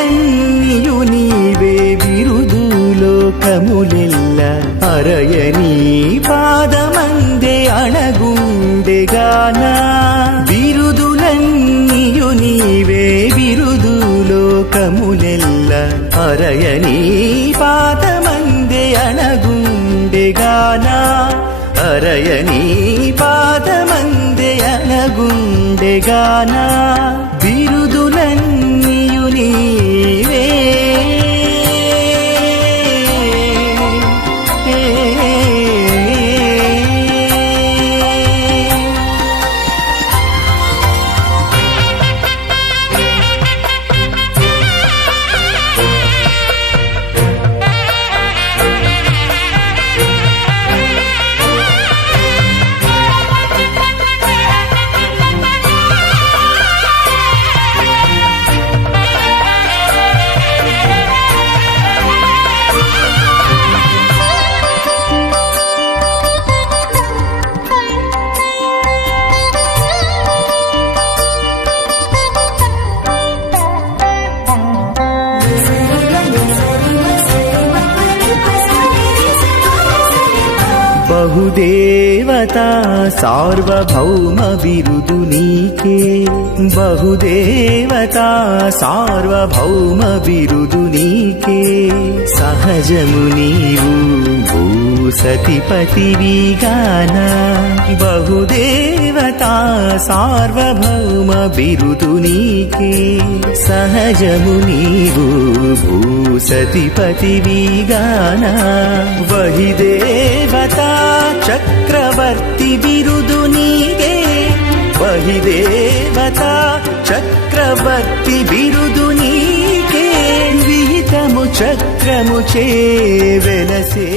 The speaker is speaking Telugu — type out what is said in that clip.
బిరుదులన్నీయు నీవే బిరుదు లోకములెల్ల అరయనీ పాదమందే అణగుండెగానా బిరుదులన్నీయు నీవే బిరుదు లోకములెల్ల అరయనీ పాదమందే అణగుండెగానా అరయనీ పాదమందే అణగుండెగానా బిరుదులన్నీయు నీవే బహుదేవతా సార్వభౌమ బిరుదు నీకే బహుదేవతా సార్వభౌమ బిరుదు నీకే సహజము నీవు భూసతిపతివిగానా బహుదేవతా సార్వభౌమ బిరుదు నీకే సహజము నీవు భూసతిపతివిగానా వహిదేవతా చక్రవర్తి బిరుదు నీకే వహిదేవతా చక్రవర్తి బిరుదు నీకే విహితము చక్రము చే వెలసే